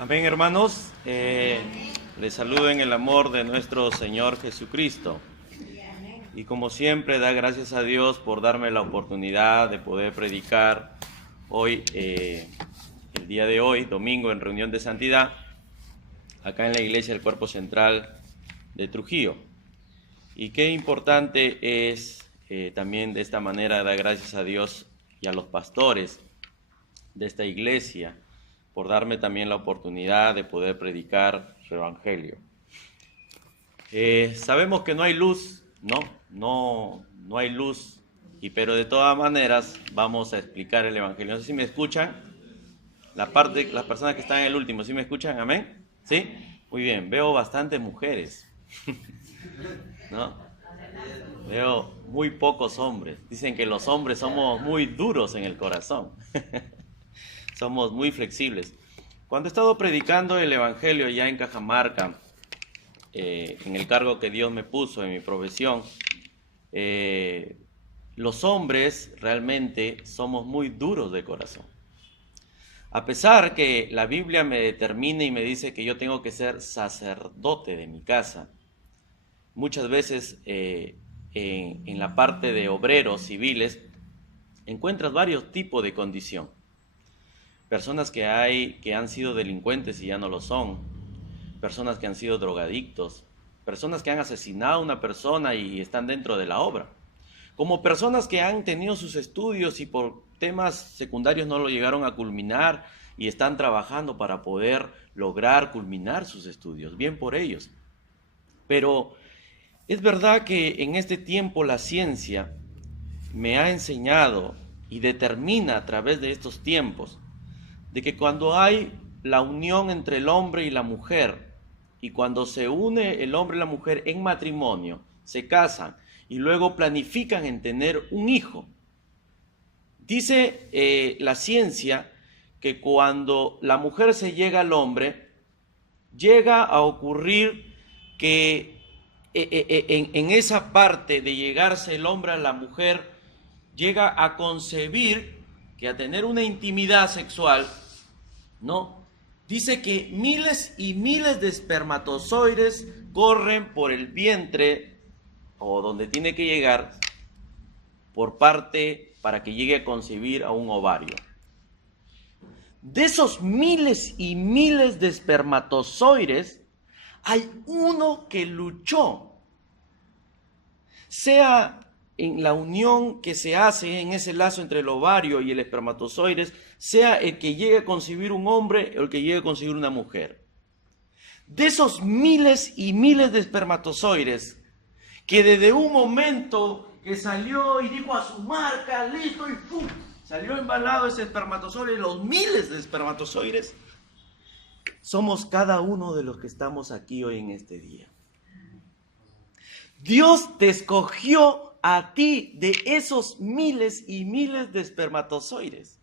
Amén, hermanos. Les saludo en el amor de nuestro Señor Jesucristo. Y como siempre, da gracias a Dios por darme la oportunidad de poder predicar hoy, el día de hoy, domingo, en reunión de santidad, acá en la iglesia del Cuerpo Central de Trujillo. Y qué importante es también de esta manera dar gracias a Dios y a los pastores de esta iglesia por darme también la oportunidad de poder predicar su evangelio. Sabemos que no hay luz, no hay luz, pero de todas maneras vamos a explicar el evangelio. No sé si me escuchan, las personas que están en el último, ¿sí me escuchan? ¿Amén? ¿Sí? Muy bien, veo bastantes mujeres, ¿no? Veo muy pocos hombres. Dicen que los hombres somos muy duros en el corazón. Somos muy flexibles. Cuando he estado predicando el evangelio ya en Cajamarca, en el cargo que Dios me puso en mi profesión, los hombres realmente somos muy duros de corazón. A pesar que la Biblia me determina y me dice que yo tengo que ser sacerdote de mi casa, muchas veces en la parte de obreros civiles encuentras varios tipos de condición. Personas que han sido delincuentes y ya no lo son, personas que han sido drogadictos, personas que han asesinado a una persona y están dentro de la obra, como personas que han tenido sus estudios y por temas secundarios no lo llegaron a culminar y están trabajando para poder lograr culminar sus estudios. Bien por ellos. Pero es verdad que en este tiempo la ciencia me ha enseñado y determina a través de estos tiempos de que cuando hay la unión entre el hombre y la mujer, y cuando se une el hombre y la mujer en matrimonio, se casan y luego planifican en tener un hijo, dice la ciencia que cuando la mujer se llega al hombre, llega a ocurrir que en esa parte de llegarse el hombre a la mujer, llega a concebir que a tener una intimidad sexual, ¿no? Dice que miles y miles de espermatozoides corren por el vientre o donde tiene que llegar por parte para que llegue a concebir a un ovario. De esos miles y miles de espermatozoides, hay uno que luchó, sea en la unión que se hace en ese lazo entre el ovario y el espermatozoides, sea el que llegue a concebir un hombre o el que llegue a concebir una mujer. De esos miles y miles de espermatozoides, que desde un momento que salió y dijo a su marca, listo, y ¡pum!, salió embalado ese espermatozoide, los miles de espermatozoides, somos cada uno de los que estamos aquí hoy en este día. Dios te escogió a ti de esos miles y miles de espermatozoides.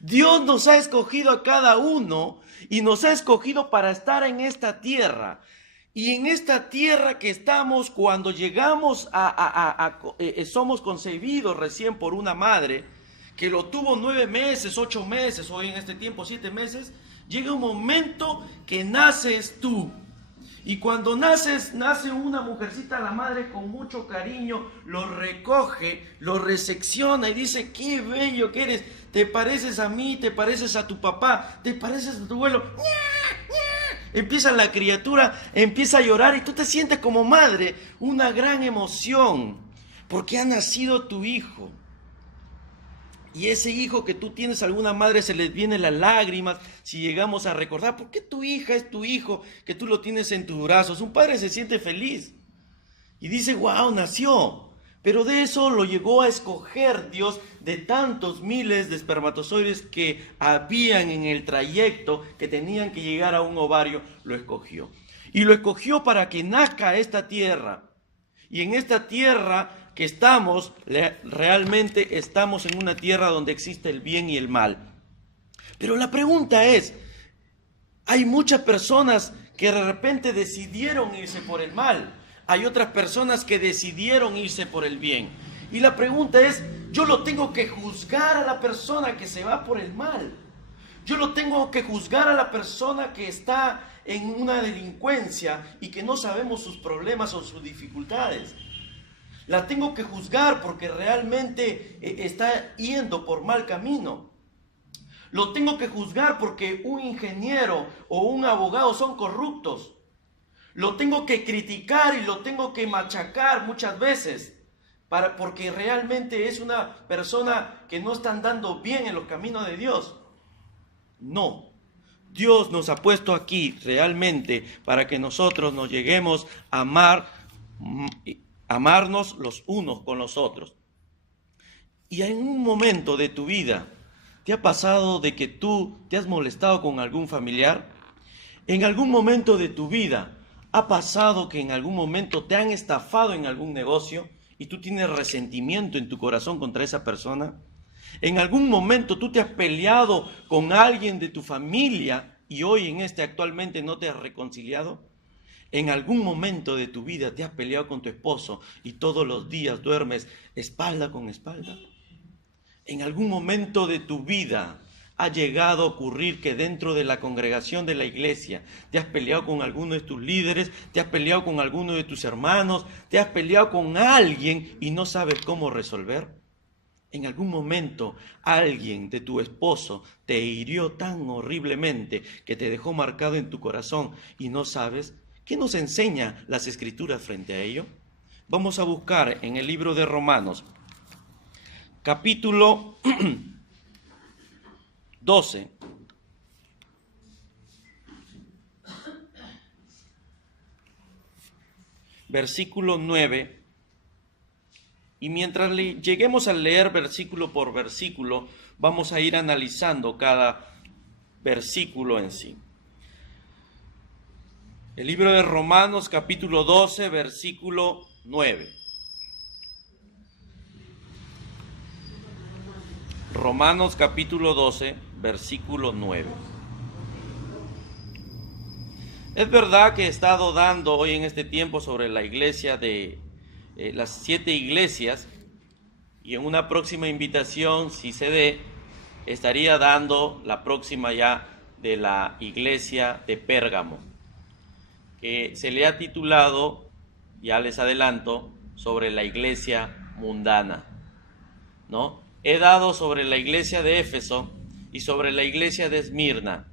Dios nos ha escogido a cada uno y nos ha escogido para estar en esta tierra. Y en esta tierra que estamos, cuando llegamos somos concebidos recién por una madre que lo tuvo 9 meses, 8 meses, hoy en este tiempo 7 meses, llega un momento que naces tú. Y cuando nace una mujercita, la madre con mucho cariño lo recoge, lo resecciona y dice, qué bello que eres, te pareces a mí, te pareces a tu papá, te pareces a tu abuelo. Empieza la criatura, empieza a llorar y tú te sientes como madre una gran emoción porque ha nacido tu hijo. Y ese hijo que tú tienes, a alguna madre se les vienen las lágrimas si llegamos a recordar, ¿por qué tu hija es tu hijo que tú lo tienes en tus brazos? Un padre se siente feliz y dice, wow, nació. Pero de eso lo llegó a escoger Dios de tantos miles de espermatozoides que habían en el trayecto que tenían que llegar a un ovario, lo escogió. Y lo escogió para que nazca a esta tierra. Y en esta tierra que estamos, realmente estamos en una tierra donde existe el bien y el mal. Pero la pregunta es, hay muchas personas que de repente decidieron irse por el mal. Hay otras personas que decidieron irse por el bien. Y la pregunta es, ¿yo lo tengo que juzgar a la persona que se va por el mal? Yo lo tengo que juzgar a la persona que está en una delincuencia y que no sabemos sus problemas o sus dificultades. La tengo que juzgar porque realmente está yendo por mal camino. Lo tengo que juzgar porque un ingeniero o un abogado son corruptos. Lo tengo que criticar y lo tengo que machacar muchas veces porque realmente es una persona que no está andando bien en los caminos de Dios. No, Dios nos ha puesto aquí realmente para que nosotros nos lleguemos a amarnos los unos con los otros. Y en un momento de tu vida, ¿te ha pasado de que tú te has molestado con algún familiar? ¿En algún momento de tu vida ha pasado que en algún momento te han estafado en algún negocio y tú tienes resentimiento en tu corazón contra esa persona? ¿En algún momento tú te has peleado con alguien de tu familia y hoy actualmente no te has reconciliado? ¿En algún momento de tu vida te has peleado con tu esposo y todos los días duermes espalda con espalda? ¿En algún momento de tu vida ha llegado a ocurrir que dentro de la congregación de la iglesia te has peleado con alguno de tus líderes, te has peleado con alguno de tus hermanos, te has peleado con alguien y no sabes cómo resolver? ¿En algún momento alguien de tu esposo te hirió tan horriblemente que te dejó marcado en tu corazón y no sabes? ¿Qué nos enseña las Escrituras frente a ello? Vamos a buscar en el libro de Romanos, capítulo 12. Versículo 9. Y mientras lleguemos a leer versículo por versículo, vamos a ir analizando cada versículo en sí. El libro de Romanos, capítulo 12, versículo 9. Romanos, capítulo 12, versículo 9. Es verdad que he estado dando hoy en este tiempo sobre la iglesia de las 7 iglesias, y en una próxima invitación, si se dé, estaría dando la próxima ya de la iglesia de Pérgamo, que se le ha titulado, ya les adelanto, sobre la iglesia mundana, ¿no? He dado sobre la iglesia de Éfeso y sobre la iglesia de Esmirna.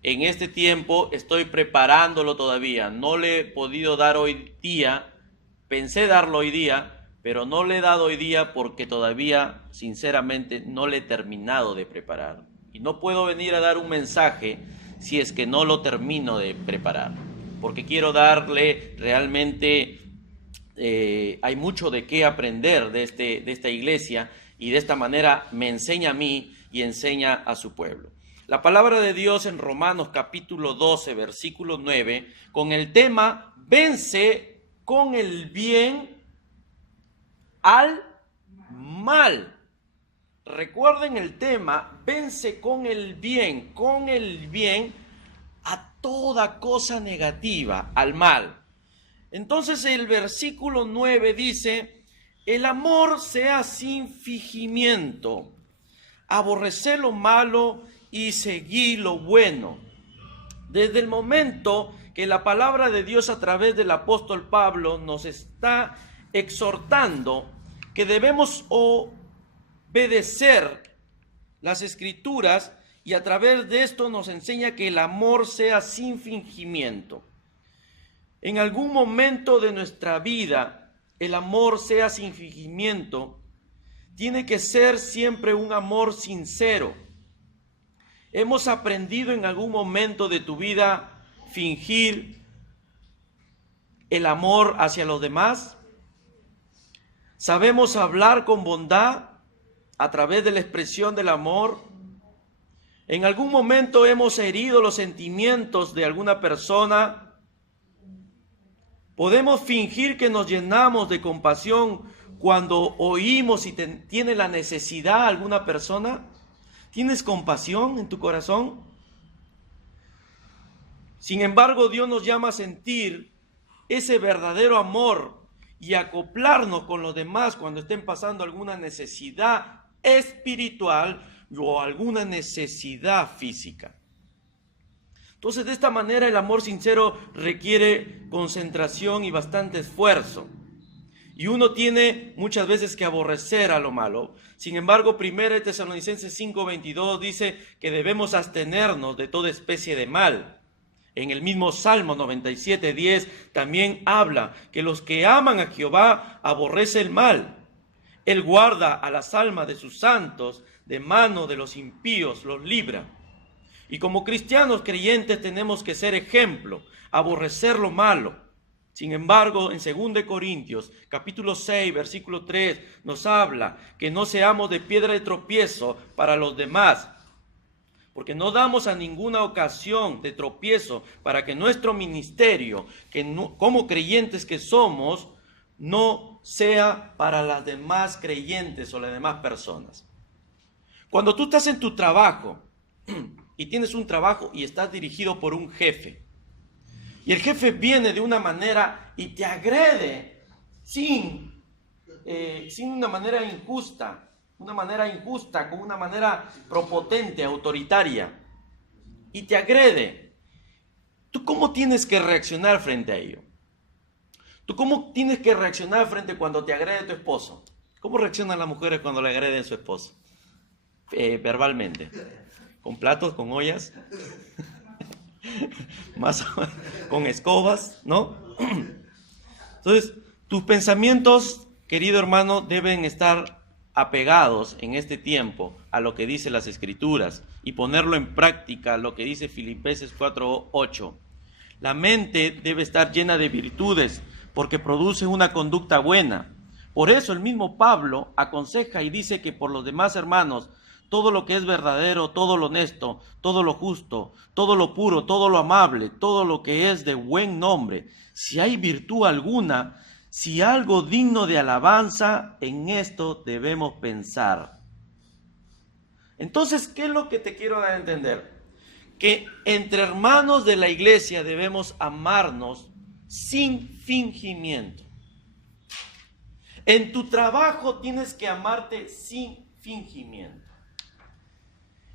En este tiempo estoy preparándolo todavía, no le he podido dar hoy día, pensé darlo hoy día, pero no le he dado hoy día porque todavía, sinceramente, no le he terminado de preparar. Y no puedo venir a dar un mensaje si es que no lo termino de preparar, porque quiero darle realmente, hay mucho de qué aprender de esta iglesia, y de esta manera me enseña a mí y enseña a su pueblo. La palabra de Dios en Romanos capítulo 12, versículo 9, con el tema, vence con el bien al mal. Recuerden el tema, vence con el bien a toda cosa negativa, al mal. Entonces el versículo 9 dice, el amor sea sin fingimiento, aborrecer lo malo y seguir lo bueno. Desde el momento que la palabra de Dios a través del apóstol Pablo nos está exhortando que debemos obedecer las Escrituras, y a través de esto nos enseña que el amor sea sin fingimiento. En algún momento de nuestra vida, el amor sea sin fingimiento, tiene que ser siempre un amor sincero. ¿Hemos aprendido en algún momento de tu vida fingir el amor hacia los demás? ¿Sabemos hablar con bondad a través de la expresión del amor? ¿En algún momento hemos herido los sentimientos de alguna persona? ¿Podemos fingir que nos llenamos de compasión cuando oímos y tiene la necesidad alguna persona? ¿Tienes compasión en tu corazón? Sin embargo, Dios nos llama a sentir ese verdadero amor y acoplarnos con los demás cuando estén pasando alguna necesidad espiritual, o alguna necesidad física. Entonces, de esta manera, el amor sincero requiere concentración y bastante esfuerzo. Y uno tiene muchas veces que aborrecer a lo malo. Sin embargo, 1 Tesalonicenses 5:22 dice que debemos abstenernos de toda especie de mal. En el mismo Salmo 97:10 también habla que los que aman a Jehová aborrece el mal. Él guarda a las almas de sus santos, de mano de los impíos los libra. Y como cristianos creyentes tenemos que ser ejemplo, aborrecer lo malo. Sin embargo, en 2 Corintios, capítulo 6, versículo 3, nos habla que no seamos de piedra de tropiezo para los demás, porque no damos a ninguna ocasión de tropiezo para que nuestro ministerio, como creyentes que somos, no sea para las demás creyentes o las demás personas. Cuando tú estás en tu trabajo y tienes un trabajo y estás dirigido por un jefe, y el jefe viene de una manera y te agrede sin una manera injusta, con una manera prepotente, autoritaria, y te agrede, ¿tú cómo tienes que reaccionar frente a ello? ¿Tú cómo tienes que reaccionar frente cuando te agrede tu esposo? ¿Cómo reaccionan las mujeres cuando le agreden a su esposo? Verbalmente. ¿Con platos, con ollas? Más con escobas, ¿no? Entonces, tus pensamientos, querido hermano, deben estar apegados en este tiempo a lo que dicen las Escrituras y ponerlo en práctica, lo que dice Filipenses 4:8. La mente debe estar llena de virtudes porque produce una conducta buena. Por eso el mismo Pablo aconseja y dice que por los demás hermanos, todo lo que es verdadero, todo lo honesto, todo lo justo, todo lo puro, todo lo amable, todo lo que es de buen nombre, si hay virtud alguna, si algo digno de alabanza, en esto debemos pensar. Entonces, ¿qué es lo que te quiero dar a entender? Que entre hermanos de la iglesia debemos amarnos sin fingimiento. En tu trabajo tienes que amarte sin fingimiento.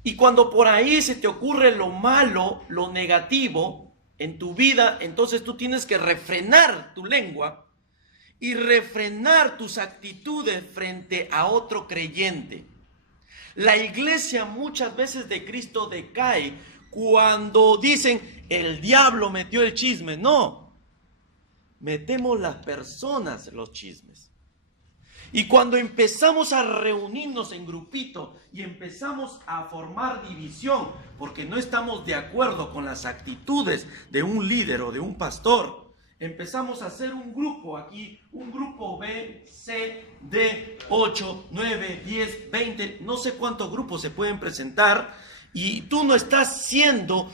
Y cuando por ahí se te ocurre lo malo, lo negativo en tu vida, entonces tú tienes que refrenar tu lengua y refrenar tus actitudes frente a otro creyente. La iglesia muchas veces de Cristo decae cuando dicen el diablo metió el chisme. No, metemos las personas los chismes. Y cuando empezamos a reunirnos en grupito y empezamos a formar división porque no estamos de acuerdo con las actitudes de un líder o de un pastor, empezamos a hacer un grupo aquí, un grupo B, C, D, 8, 9, 10, 20, no sé cuántos grupos se pueden presentar y tú no estás siendo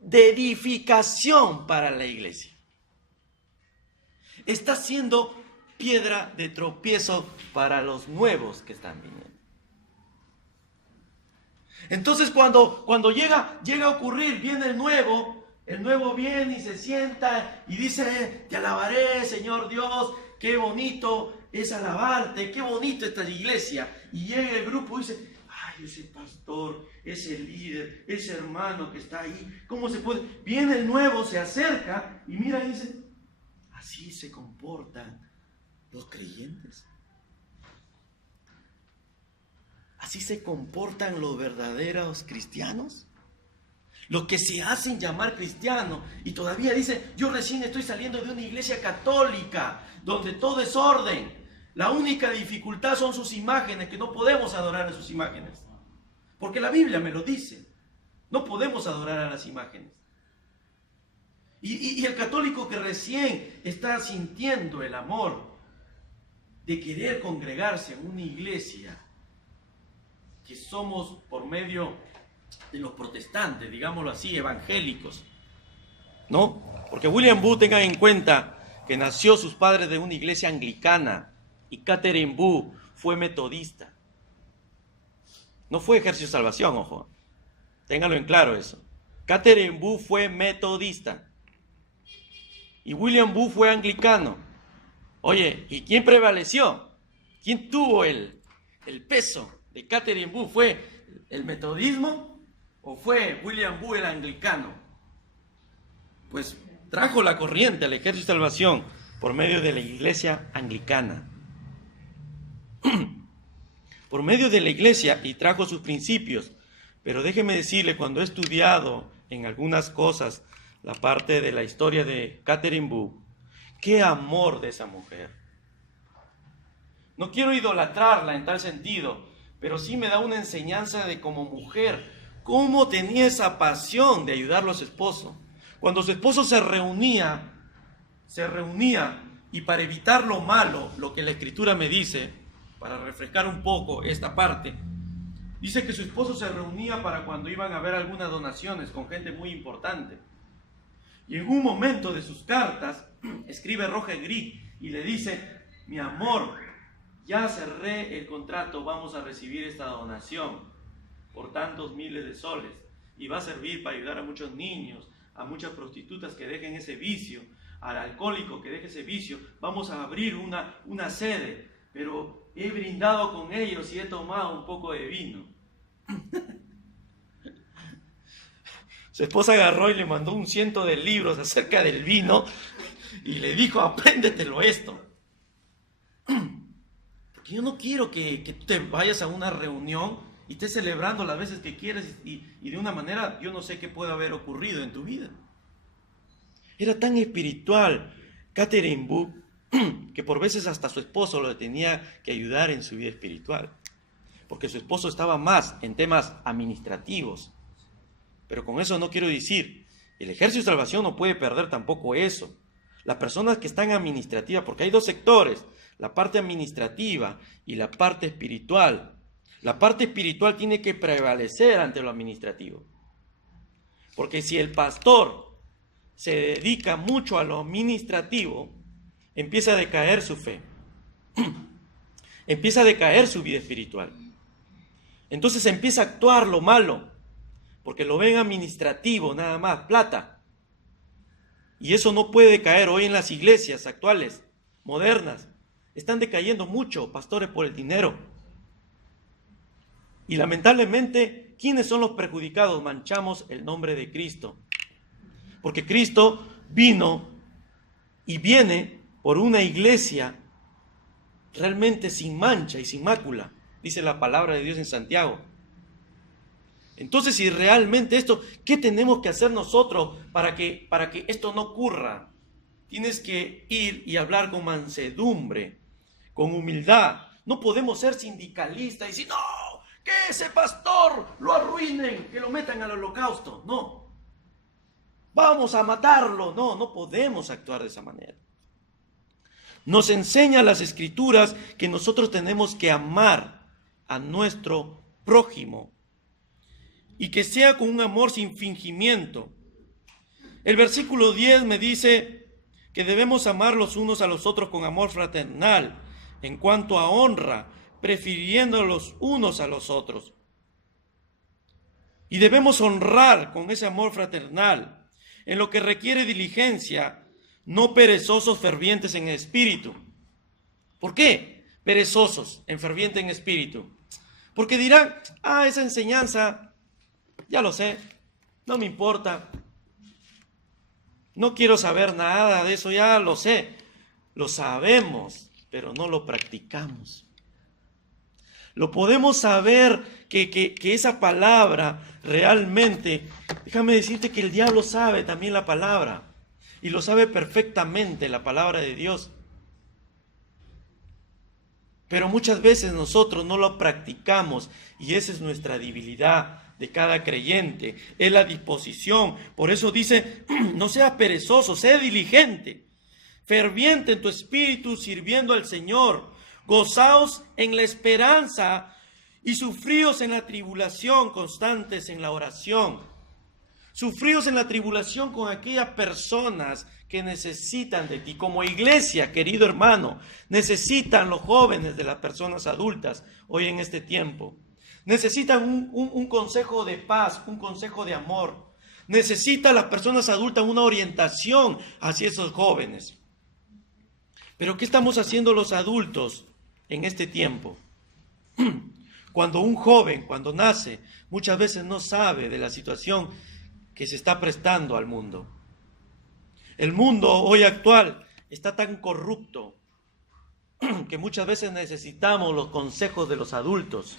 de edificación para la iglesia. Estás siendo piedra de tropiezo para los nuevos que están viniendo. Entonces cuando llega a ocurrir, viene el nuevo viene y se sienta y dice, te alabaré, Señor Dios, qué bonito es alabarte, qué bonito esta iglesia. Y llega el grupo y dice, ay, ese pastor, ese líder, ese hermano que está ahí, ¿cómo se puede? Viene el nuevo, se acerca y mira y dice, así se comportan los creyentes. ¿Así se comportan los verdaderos cristianos? Los que se hacen llamar cristianos y todavía dicen, yo recién estoy saliendo de una iglesia católica donde todo es orden. La única dificultad son sus imágenes, que no podemos adorar a sus imágenes. Porque la Biblia me lo dice. No podemos adorar a las imágenes. Y el católico que recién está sintiendo el amor de querer congregarse en una iglesia que somos por medio de los protestantes, digámoslo así, evangélicos, ¿no? Porque William Booth, tengan en cuenta que nació sus padres de una iglesia anglicana y Catherine Booth fue metodista. No fue Ejército de Salvación, ojo. Ténganlo en claro eso. Catherine Booth fue metodista y William Booth fue anglicano. Oye, ¿y quién prevaleció? ¿Quién tuvo el peso de Catherine Booth fue el metodismo o fue William Booth el anglicano? Pues trajo la corriente al Ejército de Salvación por medio de la iglesia anglicana. Por medio de la iglesia, y trajo sus principios. Pero déjeme decirle, cuando he estudiado en algunas cosas la parte de la historia de Catherine Booth, qué amor de esa mujer. No quiero idolatrarla en tal sentido, pero sí me da una enseñanza de como mujer, cómo tenía esa pasión de ayudarlo a su esposo. Cuando su esposo se reunía y para evitar lo malo, lo que la Escritura me dice, para refrescar un poco esta parte, dice que su esposo se reunía para cuando iban a ver algunas donaciones con gente muy importante. Y en un momento de sus cartas, escribe Roger Gris y le dice: mi amor, ya cerré el contrato, vamos a recibir esta donación por tantos miles de soles y va a servir para ayudar a muchos niños, a muchas prostitutas que dejen ese vicio, al alcohólico que deje ese vicio. Vamos a abrir una sede, pero he brindado con ellos y he tomado un poco de vino. Su esposa agarró y le mandó 100 de libros acerca del vino y le dijo: apréndetelo esto. Porque yo no quiero que tú te vayas a una reunión y estés celebrando las veces que quieres y de una manera, yo no sé qué puede haber ocurrido en tu vida. Era tan espiritual Catherine Booth que por veces hasta su esposo lo tenía que ayudar en su vida espiritual, porque su esposo estaba más en temas administrativos. Pero con eso no quiero decir, el Ejército de Salvación no puede perder tampoco eso. Las personas que están administrativas, porque hay dos sectores, la parte administrativa y la parte espiritual. La parte espiritual tiene que prevalecer ante lo administrativo. Porque si el pastor se dedica mucho a lo administrativo, empieza a decaer su fe. Empieza a decaer su vida espiritual. Entonces empieza a actuar lo malo, porque lo ven administrativo, nada más, plata. Y eso no puede decaer. Hoy en las iglesias actuales, modernas, están decayendo mucho, pastores, por el dinero. Y lamentablemente, ¿quiénes son los perjudicados? Manchamos el nombre de Cristo. Porque Cristo vino y viene por una iglesia realmente sin mancha y sin mácula, dice la palabra de Dios en Santiago. Entonces, si realmente esto, ¿qué tenemos que hacer nosotros para que esto no ocurra? Tienes que ir y hablar con mansedumbre, con humildad. No podemos ser sindicalistas y decir: no, que ese pastor lo arruinen, que lo metan al holocausto. No, vamos a matarlo. No podemos actuar de esa manera. Nos enseña las Escrituras que nosotros tenemos que amar a nuestro prójimo y que sea con un amor sin fingimiento. El versículo 10 me dice que debemos amar los unos a los otros con amor fraternal, en cuanto a honra, prefiriendo los unos a los otros. Y debemos honrar con ese amor fraternal, en lo que requiere diligencia, no perezosos, fervientes en espíritu. ¿Por qué perezosos, fervientes en espíritu? Porque dirán: esa enseñanza, ya lo sé, no me importa, no quiero saber nada de eso, ya lo sé, lo sabemos, pero no lo practicamos. Lo podemos saber que esa palabra realmente, déjame decirte que el diablo sabe también la palabra, y lo sabe perfectamente la palabra de Dios. Pero muchas veces nosotros no lo practicamos, y esa es nuestra debilidad de cada creyente, es la disposición. Por eso dice: no seas perezoso, sé diligente, ferviente en tu espíritu, sirviendo al Señor. Gozaos en la esperanza y sufríos en la tribulación, constantes en la oración. Sufríos en la tribulación con aquellas personas que necesitan de ti. Como iglesia, querido hermano, necesitan los jóvenes de las personas adultas hoy en este tiempo. Necesitan un consejo de paz, un consejo de amor. Necesitan las personas adultas una orientación hacia esos jóvenes. Pero ¿qué estamos haciendo los adultos en este tiempo? Cuando un joven, cuando nace, muchas veces no sabe de la situación que se está prestando al mundo. El mundo hoy actual está tan corrupto que muchas veces necesitamos los consejos de los adultos.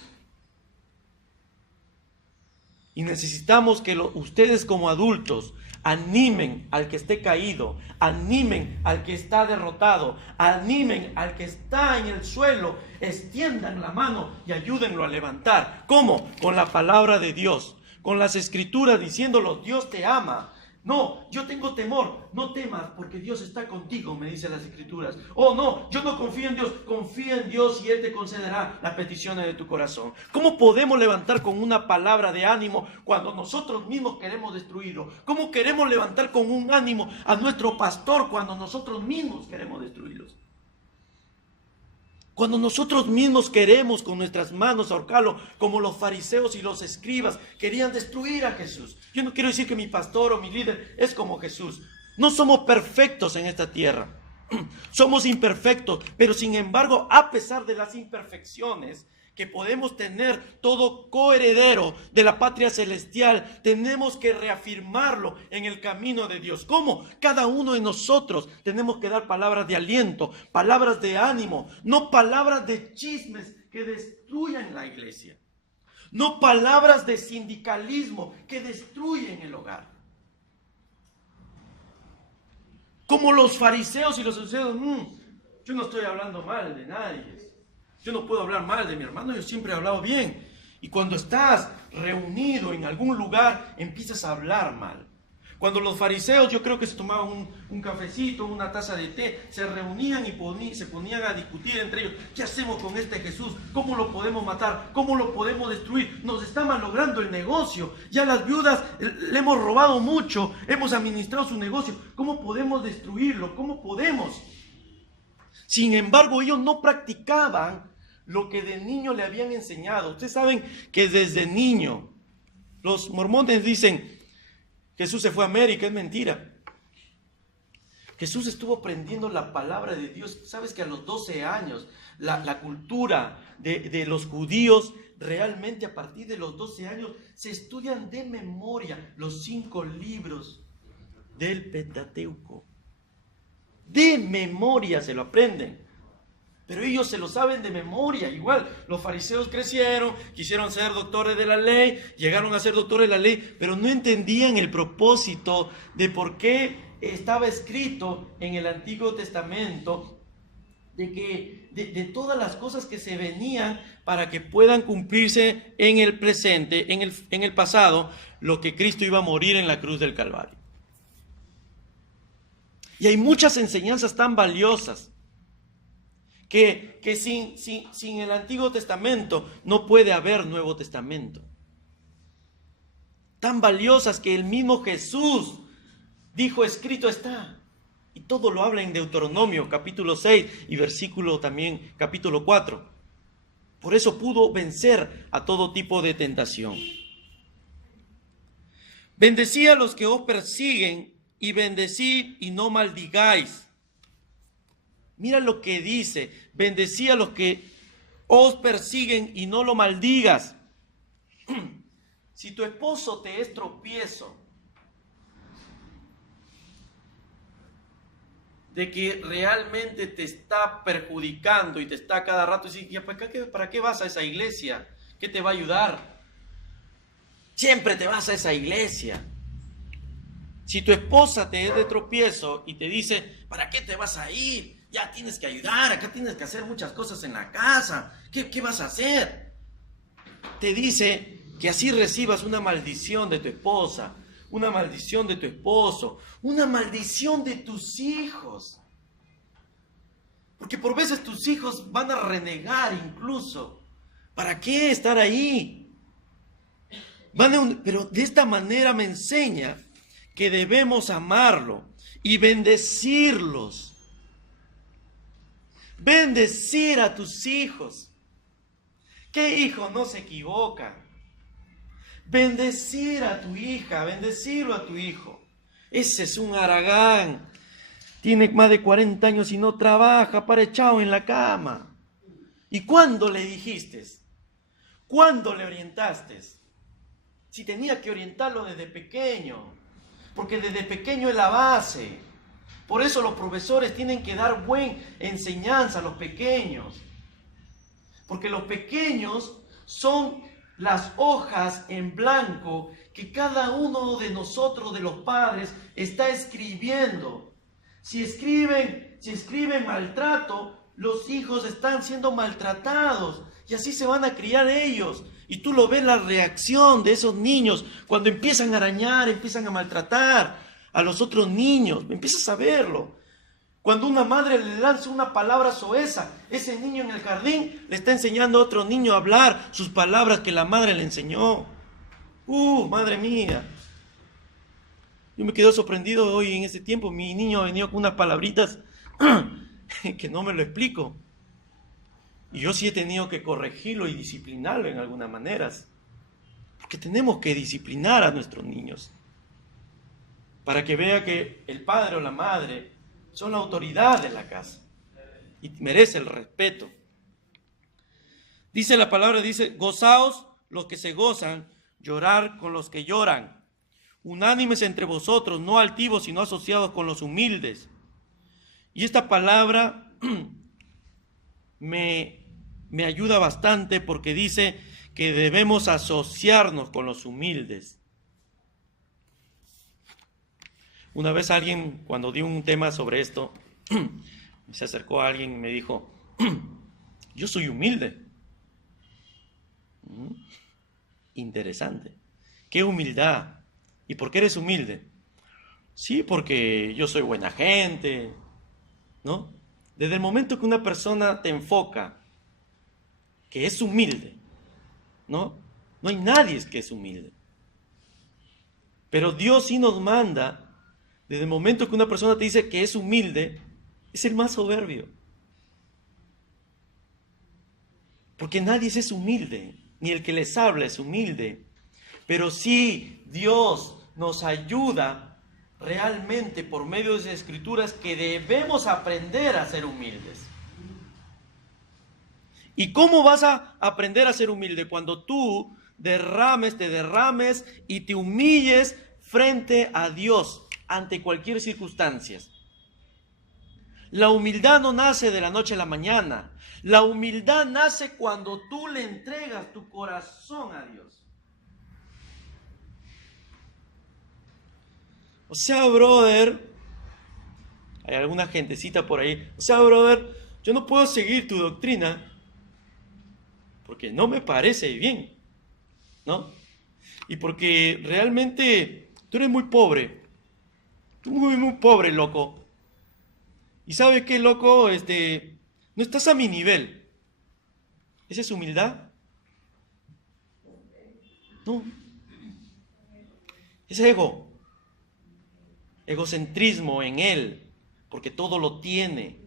Y necesitamos que ustedes como adultos animen al que esté caído, animen al que está derrotado, animen al que está en el suelo, extiendan la mano y ayúdenlo a levantar. ¿Cómo? Con la palabra de Dios, con las escrituras diciéndolo, Dios te ama. No, yo tengo temor, no temas porque Dios está contigo, me dicen las escrituras. Oh no, yo no confío en Dios, confía en Dios y Él te concederá las peticiones de tu corazón. ¿Cómo podemos levantar con una palabra de ánimo cuando nosotros mismos queremos destruirlo? ¿Cómo queremos levantar con un ánimo a nuestro pastor cuando nosotros mismos queremos destruirlos? Cuando nosotros mismos queremos con nuestras manos ahorcarlo, como los fariseos y los escribas querían destruir a Jesús. Yo no quiero decir que mi pastor o mi líder es como Jesús. No somos perfectos en esta tierra. Somos imperfectos, pero sin embargo, a pesar de las imperfecciones que podemos tener, todo coheredero de la patria celestial, tenemos que reafirmarlo en el camino de Dios. ¿Cómo? Cada uno de nosotros tenemos que dar palabras de aliento, palabras de ánimo, no palabras de chismes que destruyan la iglesia, no palabras de sindicalismo que destruyen el hogar. Como los fariseos y los saduceos, yo no estoy hablando mal de nadie. Yo no puedo hablar mal de mi hermano, yo siempre he hablado bien. Y cuando estás reunido en algún lugar, empiezas a hablar mal. Cuando los fariseos, yo creo que se tomaban un cafecito, una taza de té, se reunían y se ponían a discutir entre ellos. ¿Qué hacemos con este Jesús? ¿Cómo lo podemos matar? ¿Cómo lo podemos destruir? Nos está malogrando el negocio. Ya las viudas le hemos robado mucho, hemos administrado su negocio. ¿Cómo podemos destruirlo? ¿Cómo podemos? Sin embargo, ellos no practicaban lo que de niño le habían enseñado. Ustedes saben que desde niño los mormones dicen Jesús se fue a América, es mentira. Jesús estuvo aprendiendo la palabra de Dios. Sabes que a los 12 años la cultura de los judíos realmente a partir de los 12 años se estudian de memoria los 5 libros del Pentateuco. De memoria se lo aprenden. Pero ellos se lo saben de memoria. Igual, los fariseos crecieron, quisieron ser doctores de la ley, llegaron a ser doctores de la ley, pero no entendían el propósito de por qué estaba escrito en el Antiguo Testamento de todas las cosas que se venían para que puedan cumplirse en el presente, en el pasado, lo que Cristo iba a morir en la cruz del Calvario. Y hay muchas enseñanzas tan valiosas que sin el Antiguo Testamento no puede haber Nuevo Testamento. Tan valiosas que el mismo Jesús dijo, escrito está. Y todo lo habla en Deuteronomio, capítulo 6 y versículo también, capítulo 4. Por eso pudo vencer a todo tipo de tentación. Bendecid a los que os persiguen y bendecid y no maldigáis. Mira lo que dice, bendecid a los que os persiguen y no lo maldigas. Si tu esposo te es tropiezo, de que realmente te está perjudicando y te está cada rato diciendo, ¿para qué vas a esa iglesia? ¿Qué te va a ayudar? Siempre te vas a esa iglesia. Si tu esposa te es de tropiezo y te dice, ¿para qué te vas a ir? Ya tienes que ayudar, acá tienes que hacer muchas cosas en la casa. ¿Qué vas a hacer? Te dice que así recibas una maldición de tu esposa, una maldición de tu esposo, una maldición de tus hijos. Porque por veces tus hijos van a renegar incluso. ¿Para qué estar ahí? Pero de esta manera me enseña que debemos amarlo y bendecirlos. Bendecir a tus hijos. ¿Qué hijo no se equivoca? Bendecir a tu hija, bendecirlo a tu hijo. Ese es un haragán. Tiene más de 40 años y no trabaja, para echado en la cama. ¿Y cuándo le dijiste? ¿Cuándo le orientaste? Si tenía que orientarlo desde pequeño, porque desde pequeño es la base. Por eso los profesores tienen que dar buena enseñanza a los pequeños, porque los pequeños son las hojas en blanco que cada uno de nosotros, de los padres, está escribiendo. Si escriben maltrato, los hijos están siendo maltratados y así se van a criar ellos. Y tú lo ves la reacción de esos niños cuando empiezan a arañar, empiezan a maltratar a los otros niños. Empiezas a verlo. Cuando una madre le lanza una palabra soeza, ese niño en el jardín le está enseñando a otro niño a hablar sus palabras que la madre le enseñó. Madre mía. Yo me quedo sorprendido hoy en este tiempo. Mi niño ha venido con unas palabritas que no me lo explico. Y yo sí he tenido que corregirlo y disciplinarlo en algunas maneras. Porque tenemos que disciplinar a nuestros niños. Para que vea que el padre o la madre son la autoridad de la casa. Y merece el respeto. Dice la palabra, dice, gozaos los que se gozan, llorar con los que lloran. Unánimes entre vosotros, no altivos, sino asociados con los humildes. Y esta palabra me ayuda bastante porque dice que debemos asociarnos con los humildes. Una vez alguien, cuando di un tema sobre esto, se acercó a alguien y me dijo, yo soy humilde. Interesante. ¿Qué humildad? ¿Y por qué eres humilde? Sí, porque yo soy buena gente, ¿no? Desde el momento que una persona te enfoca que es humilde, ¿no? No hay nadie que es humilde. Pero Dios sí nos manda, desde el momento que una persona te dice que es humilde, es el más soberbio. Porque nadie es humilde, ni el que les habla es humilde. Pero sí Dios nos ayuda realmente por medio de esas escrituras que debemos aprender a ser humildes. ¿Y cómo vas a aprender a ser humilde? Cuando tú te derrames y te humilles frente a Dios ante cualquier circunstancia. La humildad no nace de la noche a la mañana. La humildad nace cuando tú le entregas tu corazón a Dios. O sea, brother, hay alguna gentecita por ahí. O sea, brother, yo no puedo seguir tu doctrina porque no me parece bien, ¿no? Y porque realmente tú eres muy pobre. Tú muy, muy pobre, loco. ¿Y sabes qué, loco? No estás a mi nivel. ¿Esa es humildad? No. Es ego. Egocentrismo en él, porque todo lo tiene,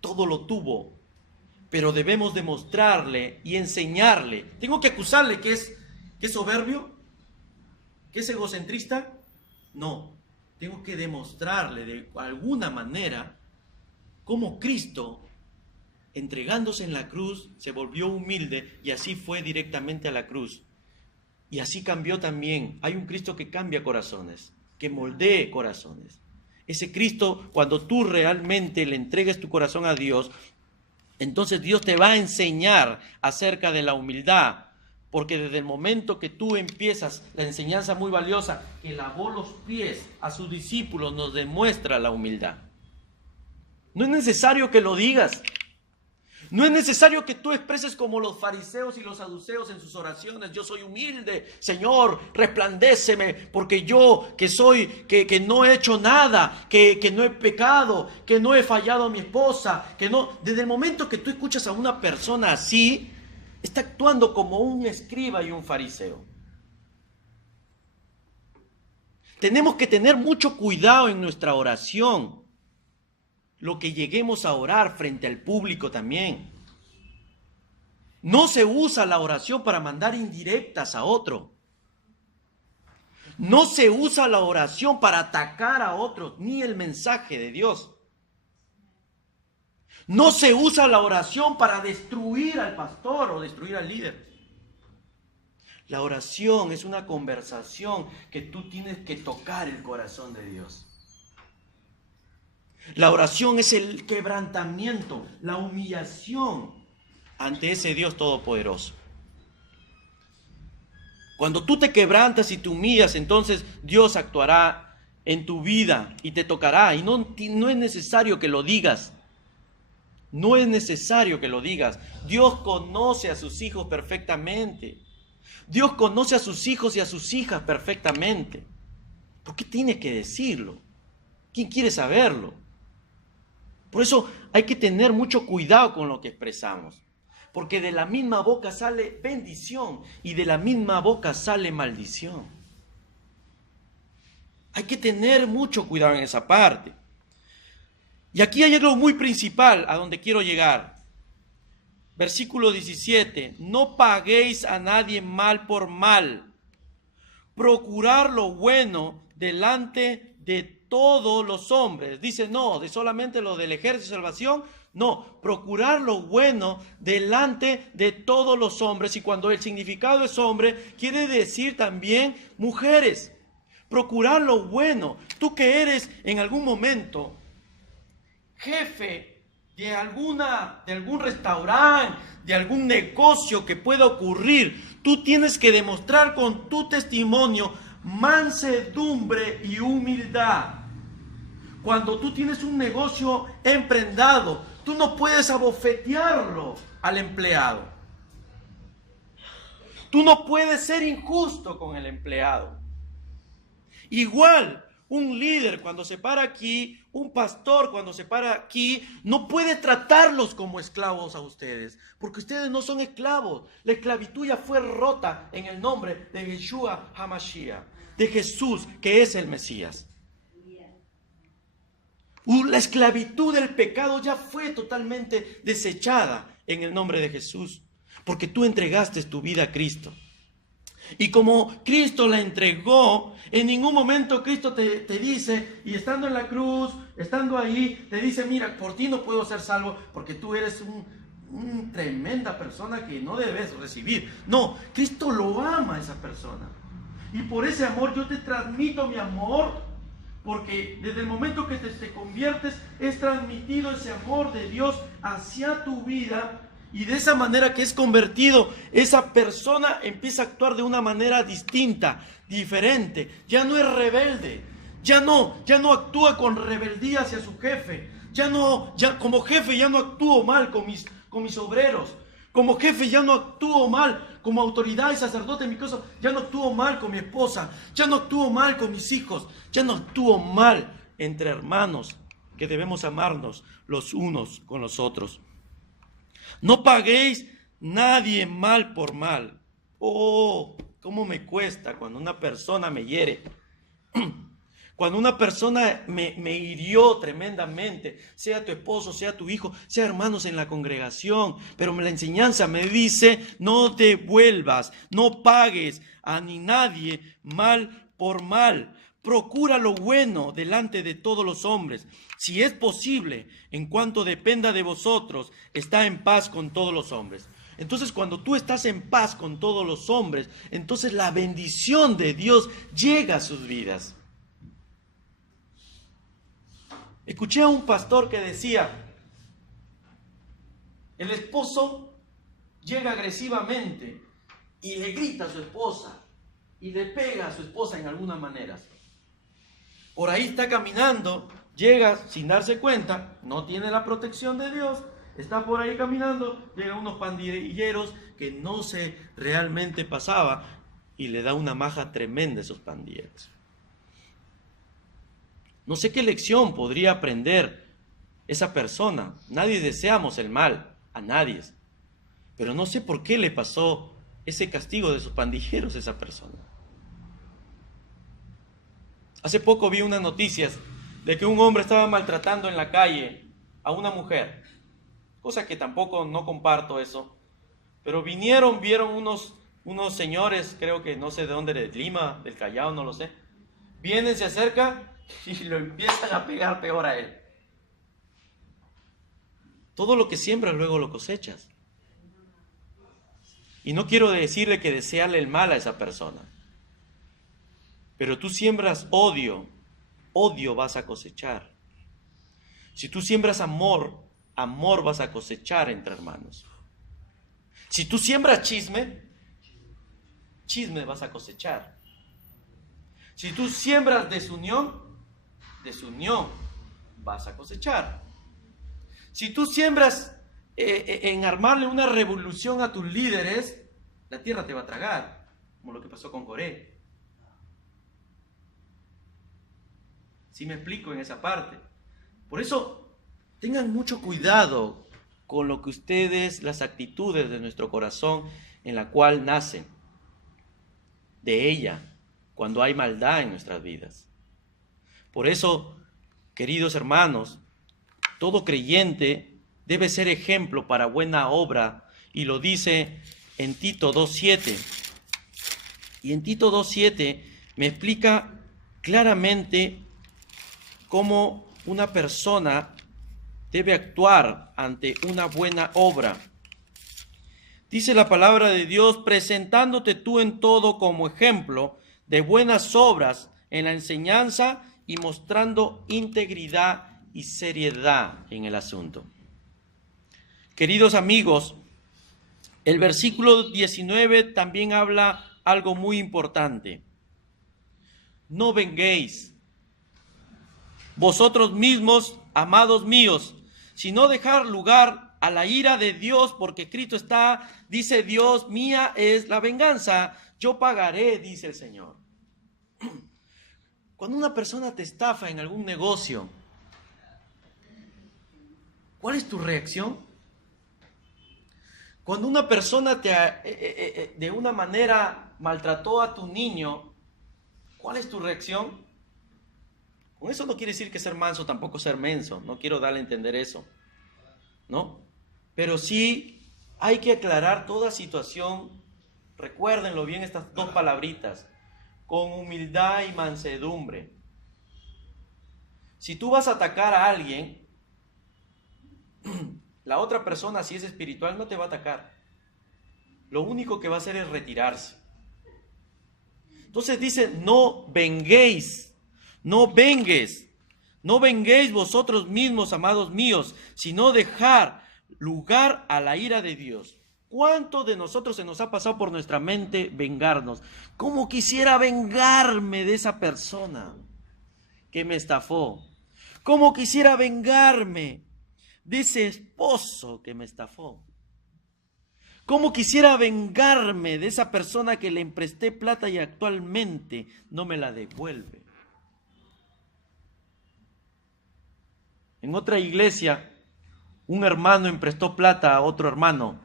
todo lo tuvo, pero debemos demostrarle y enseñarle. ¿Tengo que acusarle que es soberbio? ¿Que es egocentrista? No, tengo que demostrarle de alguna manera cómo Cristo, entregándose en la cruz, se volvió humilde y así fue directamente a la cruz. Y así cambió también. Hay un Cristo que cambia corazones, que moldee corazones. Ese Cristo, cuando tú realmente le entregues tu corazón a Dios, entonces Dios te va a enseñar acerca de la humildad, porque desde el momento que tú empiezas la enseñanza muy valiosa, que lavó los pies a sus discípulos, nos demuestra la humildad. No es necesario que lo digas. No es necesario que tú expreses como los fariseos y los saduceos en sus oraciones. Yo soy humilde, Señor, resplandéceme, porque yo que no he hecho nada, que no he pecado, que no he fallado a mi esposa, que no. Desde el momento que tú escuchas a una persona así, está actuando como un escriba y un fariseo. Tenemos que tener mucho cuidado en nuestra oración. Lo que lleguemos a orar frente al público también. No se usa la oración para mandar indirectas a otro. No se usa la oración para atacar a otros, ni el mensaje de Dios. No se usa la oración para destruir al pastor o destruir al líder. La oración es una conversación que tú tienes que tocar el corazón de Dios. La oración es el quebrantamiento, la humillación ante ese Dios todopoderoso. Cuando tú te quebrantas y te humillas, entonces Dios actuará en tu vida y te tocará. Y no es necesario que lo digas. No es necesario que lo digas. Dios conoce a sus hijos perfectamente. Dios conoce a sus hijos y a sus hijas perfectamente. ¿Por qué tiene que decirlo? ¿Quién quiere saberlo? Por eso hay que tener mucho cuidado con lo que expresamos. Porque de la misma boca sale bendición y de la misma boca sale maldición. Hay que tener mucho cuidado en esa parte. Y aquí hay algo muy principal a donde quiero llegar. Versículo 17. No paguéis a nadie mal por mal. Procurar lo bueno delante de todos los hombres. Dice, no, de solamente lo del ejército de salvación. No, procurar lo bueno delante de todos los hombres. Y cuando el significado es hombre, quiere decir también mujeres. Procurar lo bueno. Tú que eres en algún momento jefe de algún restaurante, de algún negocio que pueda ocurrir, tú tienes que demostrar con tu testimonio mansedumbre y humildad. Cuando tú tienes un negocio emprendado, tú no puedes abofetearlo al empleado. Tú no puedes ser injusto con el empleado. Igual, un líder cuando se para aquí, un pastor cuando se para aquí, no puede tratarlos como esclavos a ustedes, porque ustedes no son esclavos. La esclavitud ya fue rota en el nombre de Yeshua HaMashiach, de Jesús, que es el Mesías. La esclavitud del pecado ya fue totalmente desechada en el nombre de Jesús, porque tú entregaste tu vida a Cristo. Y como Cristo la entregó, en ningún momento Cristo te dice, y estando en la cruz, estando ahí, te dice, mira, por ti no puedo ser salvo porque tú eres una tremenda persona que no debes recibir. No, Cristo lo ama a esa persona. Y por ese amor yo te transmito mi amor, porque desde el momento que te conviertes, es transmitido ese amor de Dios hacia tu vida. Y de esa manera que es convertido, esa persona empieza a actuar de una manera distinta, diferente. Ya no es rebelde, ya no actúa con rebeldía hacia su jefe. Como jefe ya no actúo mal con mis obreros. Como jefe ya no actúo mal, como autoridad y sacerdote en mi casa, ya no actúo mal con mi esposa, ya no actúo mal con mis hijos, ya no actúo mal entre hermanos, que debemos amarnos los unos con los otros. No paguéis nadie mal por mal. Oh, cómo me cuesta cuando una persona me hiere. Cuando una persona me hirió tremendamente, sea tu esposo, sea tu hijo, sea hermanos en la congregación, pero la enseñanza me dice, no devuelvas, no pagues a ni nadie mal por mal. Procura lo bueno delante de todos los hombres. Si es posible, en cuanto dependa de vosotros, está en paz con todos los hombres. Entonces, cuando tú estás en paz con todos los hombres, entonces la bendición de Dios llega a sus vidas. Escuché a un pastor que decía, el esposo llega agresivamente y le grita a su esposa y le pega a su esposa en alguna manera. Por ahí está caminando, llega sin darse cuenta, no tiene la protección de Dios, está por ahí caminando, llegan unos pandilleros que no se realmente pasaba y le da una maja tremenda a esos pandilleros. No sé qué lección podría aprender esa persona. Nadie deseamos el mal, a nadie. Pero no sé por qué le pasó ese castigo de esos pandilleros a esa persona. Hace poco vi unas noticias de que un hombre estaba maltratando en la calle a una mujer. Cosa que tampoco no comparto eso. Pero vieron unos señores, creo que no sé de dónde, de Lima, del Callao, no lo sé. Vienen, se acercan y lo empiezan a pegar peor a él. Todo lo que siembras luego lo cosechas. Y no quiero decirle que desearle el mal a esa persona. Pero tú siembras odio, odio vas a cosechar. Si tú siembras amor, amor vas a cosechar entre hermanos. Si tú siembras chisme, chisme vas a cosechar. Si tú siembras desunión, desunión vas a cosechar. Si tú siembras en armarle una revolución a tus líderes, la tierra te va a tragar, como lo que pasó con Coré. ¿Sí me explico en esa parte? Por eso, tengan mucho cuidado con lo que ustedes, las actitudes de nuestro corazón en la cual nacen de ella, cuando hay maldad en nuestras vidas. Por eso, queridos hermanos, todo creyente debe ser ejemplo para buena obra, y lo dice en Tito 2:7. Y en Tito 2:7 me explica claramente cómo una persona debe actuar ante una buena obra. Dice la palabra de Dios: presentándote tú en todo como ejemplo de buenas obras en la enseñanza y mostrando integridad y seriedad en el asunto. Queridos amigos, el versículo 19 también habla algo muy importante. No venguéis vosotros mismos, amados míos, sino dejar lugar a la ira de Dios, porque escrito está, dice Dios, mía es la venganza, yo pagaré, dice el Señor. Cuando una persona te estafa en algún negocio, ¿cuál es tu reacción? Cuando una persona de una manera maltrató a tu niño, ¿cuál es tu reacción? Con eso no quiere decir que ser manso, tampoco ser menso. No quiero darle a entender eso, ¿no? Pero sí hay que aclarar toda situación. Recuérdenlo bien estas dos palabritas: con humildad y mansedumbre. Si tú vas a atacar a alguien, la otra persona, si es espiritual, no te va a atacar. Lo único que va a hacer es retirarse. Entonces dice: no venguéis, no vengues, no venguéis vosotros mismos, amados míos, sino dejar lugar a la ira de Dios. ¿Cuánto de nosotros se nos ha pasado por nuestra mente vengarnos? ¿Cómo quisiera vengarme de esa persona que me estafó? ¿Cómo quisiera vengarme de ese esposo que me estafó? ¿Cómo quisiera vengarme de esa persona que le presté plata y actualmente no me la devuelve? En otra iglesia, un hermano emprestó plata a otro hermano.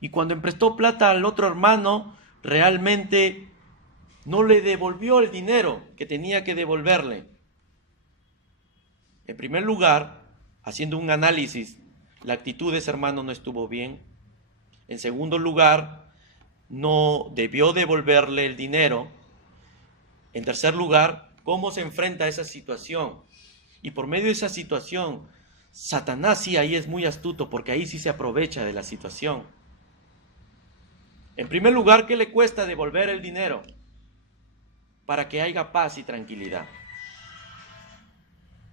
Y cuando emprestó plata al otro hermano, realmente no le devolvió el dinero que tenía que devolverle. En primer lugar, haciendo un análisis, la actitud de ese hermano no estuvo bien. En segundo lugar, no debió devolverle el dinero. En tercer lugar, ¿cómo se enfrenta a esa situación? Y por medio de esa situación, Satanás sí ahí es muy astuto, porque ahí sí se aprovecha de la situación. En primer lugar, ¿qué le cuesta devolver el dinero? Para que haya paz y tranquilidad.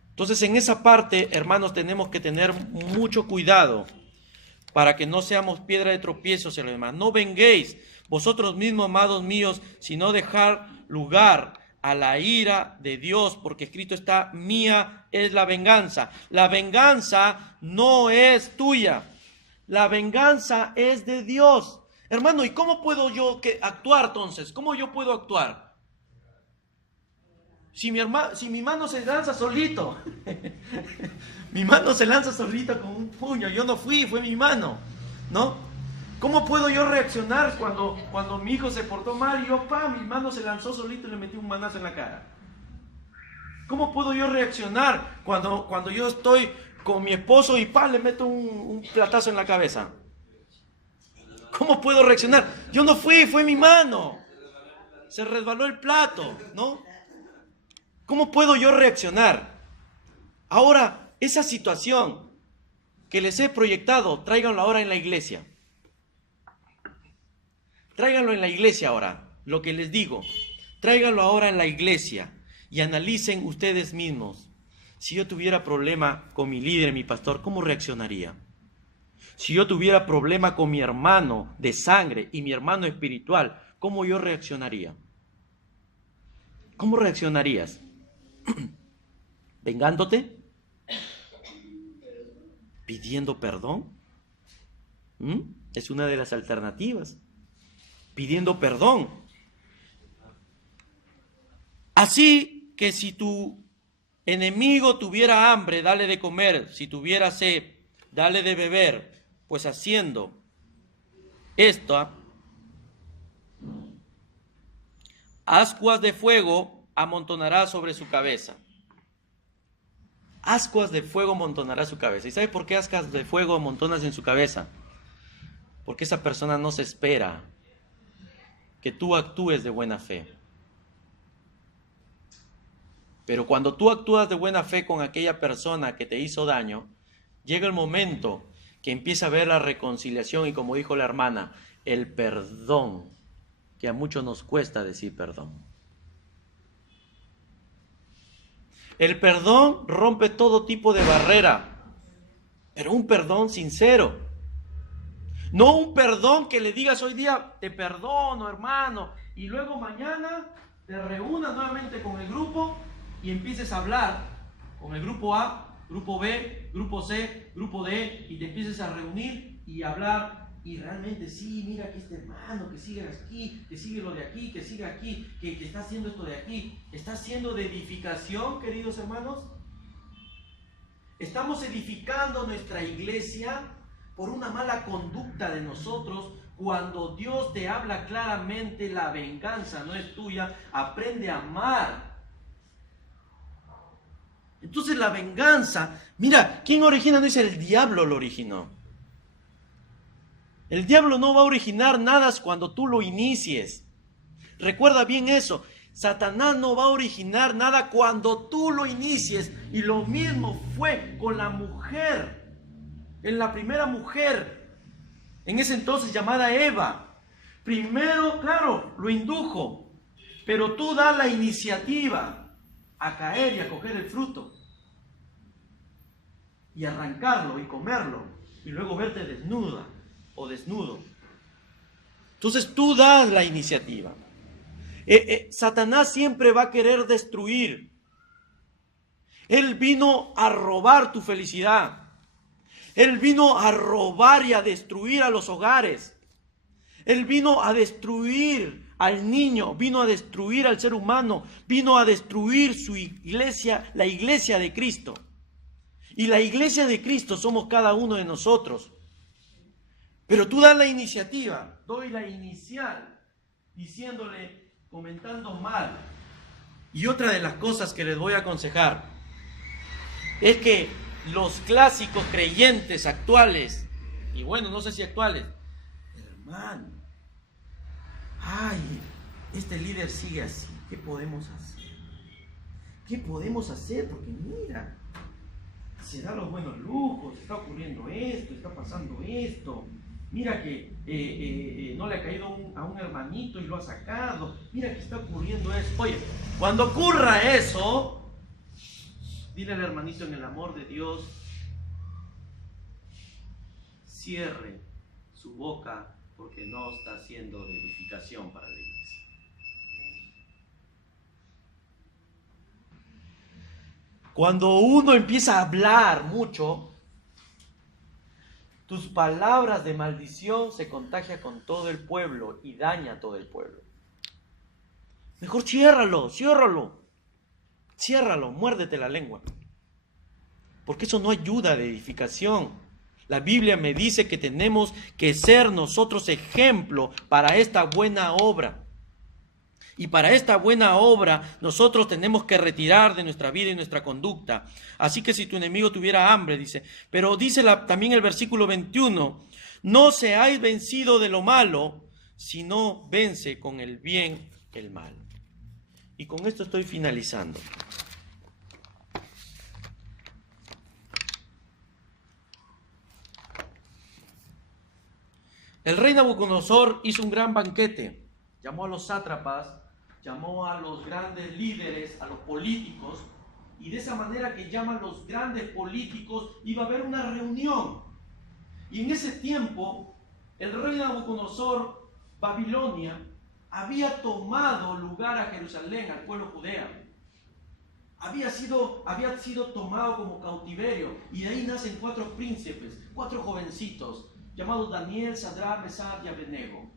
Entonces, en esa parte, hermanos, tenemos que tener mucho cuidado para que no seamos piedra de tropiezo hacia los demás. No venguéis vosotros mismos, amados míos, sino dejar lugar a la ira de Dios, porque escrito está: mía es la venganza. La venganza no es tuya, la venganza es de Dios. Hermano, ¿y cómo puedo yo actuar entonces? ¿Cómo yo puedo actuar? Si mi mano se lanza solito, mi mano se lanza solita con un puño, yo no fui, fue mi mano, ¿no? ¿Cómo puedo yo reaccionar cuando mi hijo se portó mal y yo, mi mano se lanzó solito y le metí un manazo en la cara? ¿Cómo puedo yo reaccionar cuando yo estoy con mi esposo y le meto un platazo en la cabeza? ¿Cómo puedo reaccionar? Yo no fui, fue mi mano. Se resbaló el plato, ¿no? ¿Cómo puedo yo reaccionar? Ahora, esa situación que les he proyectado, tráiganlo ahora en la iglesia. Tráiganlo en la iglesia ahora, lo que les digo. Tráiganlo ahora en la iglesia y analicen ustedes mismos. Si yo tuviera problema con mi líder, mi pastor, ¿cómo reaccionaría? Si yo tuviera problema con mi hermano de sangre y mi hermano espiritual, ¿cómo yo reaccionaría? ¿Cómo reaccionarías? ¿Vengándote? ¿Pidiendo perdón? Es una de las alternativas. Pidiendo perdón. Así que si tu enemigo tuviera hambre, dale de comer. Si tuviera sed, dale de beber. Pues haciendo esto, ascuas de fuego amontonará sobre su cabeza. Ascuas de fuego amontonará su cabeza. ¿Y sabe por qué ascuas de fuego amontonas en su cabeza? Porque esa persona no se espera que tú actúes de buena fe. Pero cuando tú actúas de buena fe con aquella persona que te hizo daño, llega el momento que empieza a ver la reconciliación y, como dijo la hermana, el perdón, que a muchos nos cuesta decir perdón. El perdón rompe todo tipo de barrera, pero un perdón sincero. No un perdón que le digas hoy día, te perdono, hermano, y luego mañana te reúnas nuevamente con el grupo y empieces a hablar con el grupo A, grupo B, grupo C, grupo D, y te empieces a reunir y hablar, y realmente sí, mira que este hermano, que sigue aquí, que sigue lo de aquí, que sigue aquí, que está haciendo esto de aquí. ¿Está haciendo de edificación, queridos hermanos? ¿Estamos edificando nuestra iglesia por una mala conducta de nosotros? Cuando Dios te habla claramente, la venganza no es tuya, aprende a amar. Entonces la venganza, mira, ¿quién origina? No es el diablo, lo originó. El diablo no va a originar nada cuando tú lo inicies. Recuerda bien eso. Satanás no va a originar nada cuando tú lo inicies. Y lo mismo fue con la mujer. En la primera mujer, en ese entonces llamada Eva. Primero, claro, lo indujo. Pero tú das la iniciativa a caer y a coger el fruto. Y arrancarlo y comerlo. Y luego verte desnuda o desnudo. Entonces tú das la iniciativa. Satanás siempre va a querer destruir. Él vino a robar tu felicidad. Él vino a robar y a destruir a los hogares. Él vino a destruir al niño, vino a destruir al ser humano, vino a destruir su iglesia, la iglesia de Cristo. Y la iglesia de Cristo somos cada uno de nosotros. Pero tú das la iniciativa, doy la inicial, diciéndole, comentando mal. Y otra de las cosas que les voy a aconsejar es que los clásicos creyentes actuales, y bueno, no sé si actuales, hermano, ay, este líder sigue así, ¿qué podemos hacer? ¿Qué podemos hacer? Porque mira, se da los buenos lujos, está ocurriendo esto, está pasando esto. Mira que no le ha caído a un hermanito y lo ha sacado. Mira que está ocurriendo eso. Oye, cuando ocurra eso, dile al hermanito en el amor de Dios, cierre su boca porque no está haciendo de edificación para la iglesia. Cuando uno empieza a hablar mucho, tus palabras de maldición se contagian con todo el pueblo y daña a todo el pueblo. Mejor ciérralo, muérdete la lengua. Porque eso no ayuda de edificación. La Biblia me dice que tenemos que ser nosotros ejemplo para esta buena obra. Y para esta buena obra nosotros tenemos que retirar de nuestra vida y nuestra conducta. Así que si tu enemigo tuviera hambre, dice, pero dice también el versículo 21, no seáis vencido de lo malo, sino vence con el bien el mal. Y con esto estoy finalizando. El rey Nabucodonosor hizo un gran banquete, llamó a los sátrapas, llamó a los grandes líderes, a los políticos, y de esa manera que llaman los grandes políticos, iba a haber una reunión. Y en ese tiempo, el rey Nabucodonosor, Babilonia, había tomado lugar a Jerusalén, al pueblo judea. Había sido tomado como cautiverio, y de ahí nacen 4 príncipes, 4 jovencitos, llamados Daniel, Sadrach, Mesach y Abednego.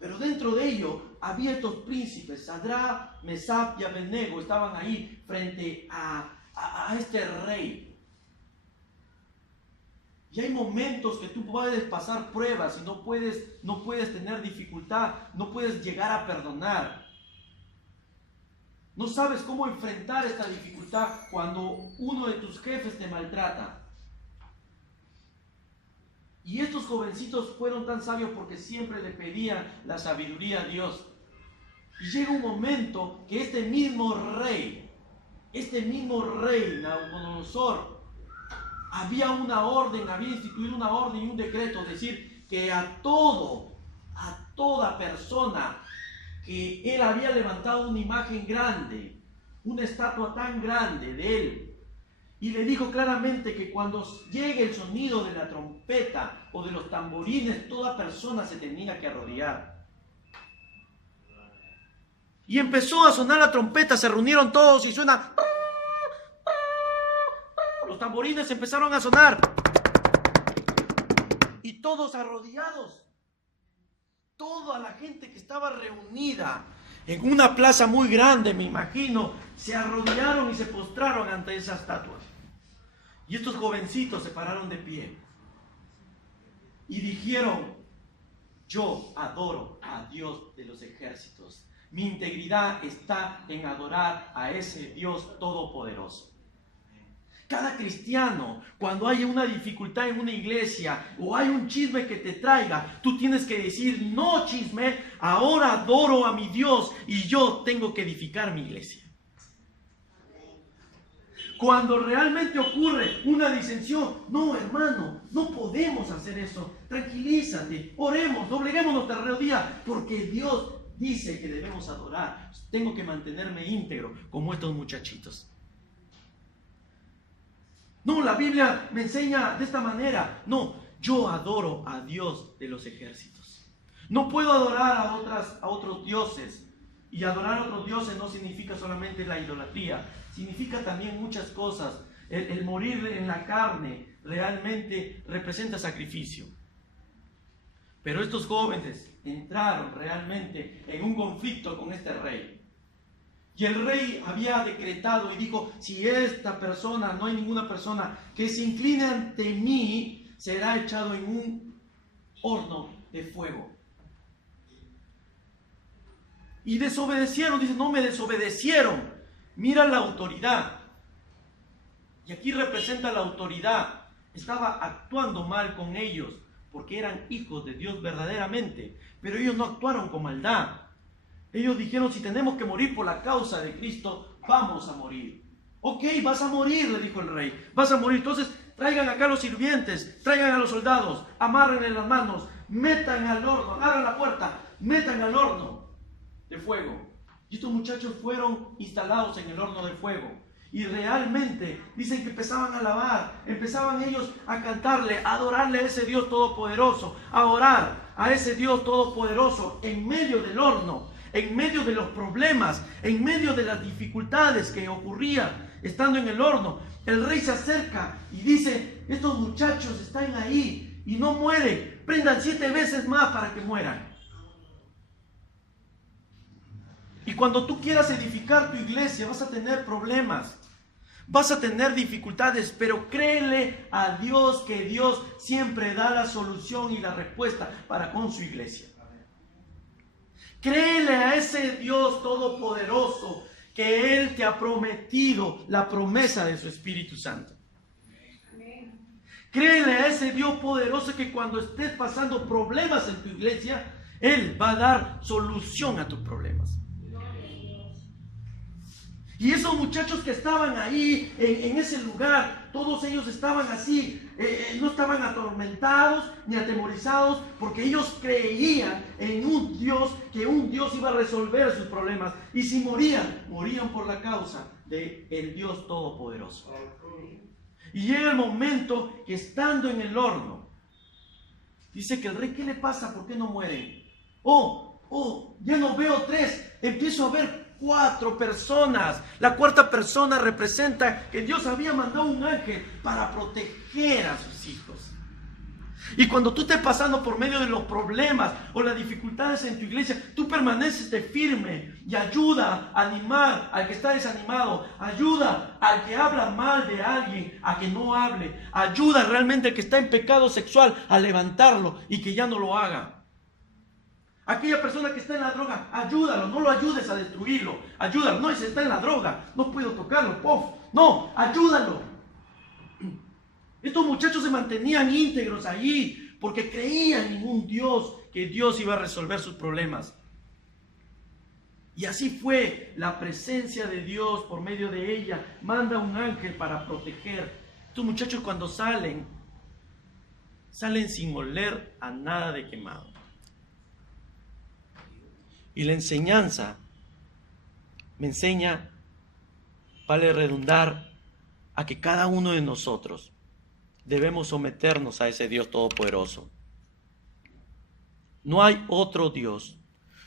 Pero dentro de ellos había estos príncipes, Sadrach, Mesach y Abednego, estaban ahí frente a este rey. Y hay momentos que tú puedes pasar pruebas y no puedes tener dificultad, no puedes llegar a perdonar. No sabes cómo enfrentar esta dificultad cuando uno de tus jefes te maltrata. Y estos jovencitos fueron tan sabios porque siempre le pedían la sabiduría a Dios. Y llega un momento que este mismo rey, Nabucodonosor, había instituido una orden y un decreto, es decir, que a toda persona que él había levantado una imagen grande, una estatua tan grande de él, y le dijo claramente que cuando llegue el sonido de la trompeta o de los tamborines, toda persona se tenía que arrodillar. Y empezó a sonar la trompeta, se reunieron todos y suena. Los tamborines empezaron a sonar. Y todos arrodillados. Toda la gente que estaba reunida en una plaza muy grande, me imagino, se arrodillaron y se postraron ante esa estatua. Y estos jovencitos se pararon de pie y dijeron: yo adoro a Dios de los ejércitos. Mi integridad está en adorar a ese Dios todopoderoso. Cada cristiano, cuando hay una dificultad en una iglesia o hay un chisme que te traiga, tú tienes que decir: no chisme, ahora adoro a mi Dios y yo tengo que edificar mi iglesia. Cuando realmente ocurre una disensión, no, hermano, no podemos hacer eso. Tranquilízate, oremos, dobleguemos nuestra rodilla, porque Dios dice que debemos adorar. Tengo que mantenerme íntegro como estos muchachitos. No, la Biblia me enseña de esta manera. No, yo adoro a Dios de los ejércitos. No puedo adorar a otros dioses. Y adorar a otros dioses no significa solamente la idolatría. Significa también muchas cosas. El morir en la carne realmente representa sacrificio. Pero estos jóvenes entraron realmente en un conflicto con este rey. Y el rey había decretado y dijo: si esta persona, no hay ninguna persona que se incline ante mí, será echado en un horno de fuego. Y desobedecieron, dice: no me desobedecieron. Mira la autoridad. Y aquí representa la autoridad. Estaba actuando mal con ellos, porque eran hijos de Dios verdaderamente. Pero ellos no actuaron con maldad. Ellos dijeron: si tenemos que morir por la causa de Cristo, vamos a morir. Ok, vas a morir, le dijo el rey. Vas a morir. Entonces traigan acá a los sirvientes, traigan a los soldados, amárrenle las manos, metan al horno, abran la puerta, metan al horno de fuego. Y estos muchachos fueron instalados en el horno de fuego. Y realmente dicen que empezaban a alabar, empezaban ellos a cantarle, a adorarle a ese Dios todopoderoso, a orar a ese Dios todopoderoso en medio del horno, en medio de los problemas, en medio de las dificultades que ocurrían estando en el horno. El rey se acerca y dice: estos muchachos están ahí y no mueren, prendan 7 veces más para que mueran. Y cuando tú quieras edificar tu iglesia, vas a tener problemas, vas a tener dificultades, pero créele a Dios que Dios siempre da la solución y la respuesta para con su iglesia. Créele a ese Dios todopoderoso que Él te ha prometido la promesa de su Espíritu Santo. Créele a ese Dios poderoso que cuando estés pasando problemas en tu iglesia, Él va a dar solución a tus problemas. Y esos muchachos que estaban ahí, en ese lugar, todos ellos estaban así, no estaban atormentados ni atemorizados, porque ellos creían en un Dios, que un Dios iba a resolver sus problemas. Y si morían, morían por la causa del Dios Todopoderoso. Y llega el momento que estando en el horno, dice que el rey, ¿qué le pasa? ¿Por qué no mueren? Ya no veo 3, empiezo a ver 4 personas. La cuarta persona representa que Dios había mandado un ángel para proteger a sus hijos. Y cuando tú estés pasando por medio de los problemas o las dificultades en tu iglesia, tú permaneces firme y ayuda a animar al que está desanimado, ayuda al que habla mal de alguien a que no hable, ayuda realmente al que está en pecado sexual a levantarlo y que ya no lo haga. Aquella persona que está en la droga, ayúdalo, no lo ayudes a destruirlo, ayúdalo. No, ese está en la droga, no puedo tocarlo, no, ayúdalo. Estos muchachos se mantenían íntegros allí porque creían en un Dios, que Dios iba a resolver sus problemas. Y así fue la presencia de Dios por medio de ella. Manda un ángel para proteger. Estos muchachos cuando salen sin oler a nada de quemado. Y la enseñanza me enseña, vale redundar, a que cada uno de nosotros debemos someternos a ese Dios todopoderoso. No hay otro Dios.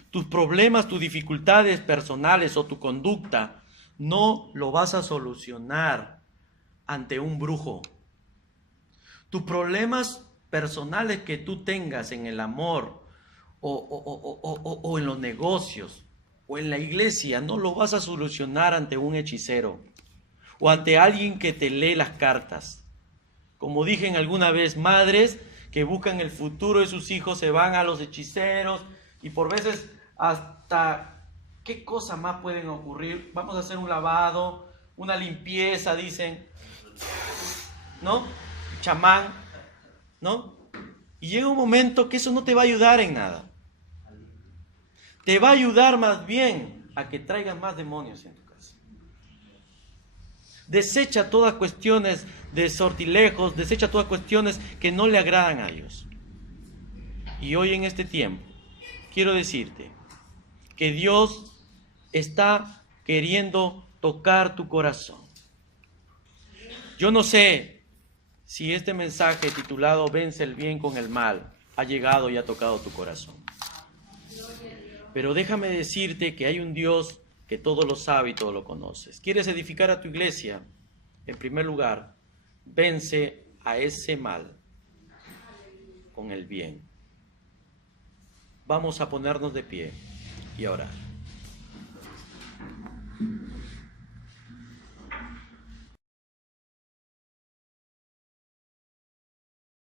Tus problemas, tus dificultades personales o tu conducta no lo vas a solucionar ante un brujo. Tus problemas personales que tú tengas en el amor o en los negocios o en la iglesia no lo vas a solucionar ante un hechicero o ante alguien que te lee las cartas. Como dije en alguna vez, madres que buscan el futuro de sus hijos se van a los hechiceros y por veces hasta qué cosa más pueden ocurrir. Vamos a hacer un lavado, una limpieza, dicen, ¿no? Chamán, ¿no? Y llega un momento que eso no te va a ayudar en nada. Te va a ayudar más bien a que traigan más demonios en tu casa. Desecha todas cuestiones de sortilegios, desecha todas cuestiones que no le agradan a Dios. Y hoy en este tiempo, quiero decirte que Dios está queriendo tocar tu corazón. Yo no sé si este mensaje titulado Vence el bien con el mal ha llegado y ha tocado tu corazón. Pero déjame decirte que hay un Dios que todo lo sabe y todo lo conoce. ¿Quieres edificar a tu iglesia? En primer lugar, vence a ese mal con el bien. Vamos a ponernos de pie y a orar.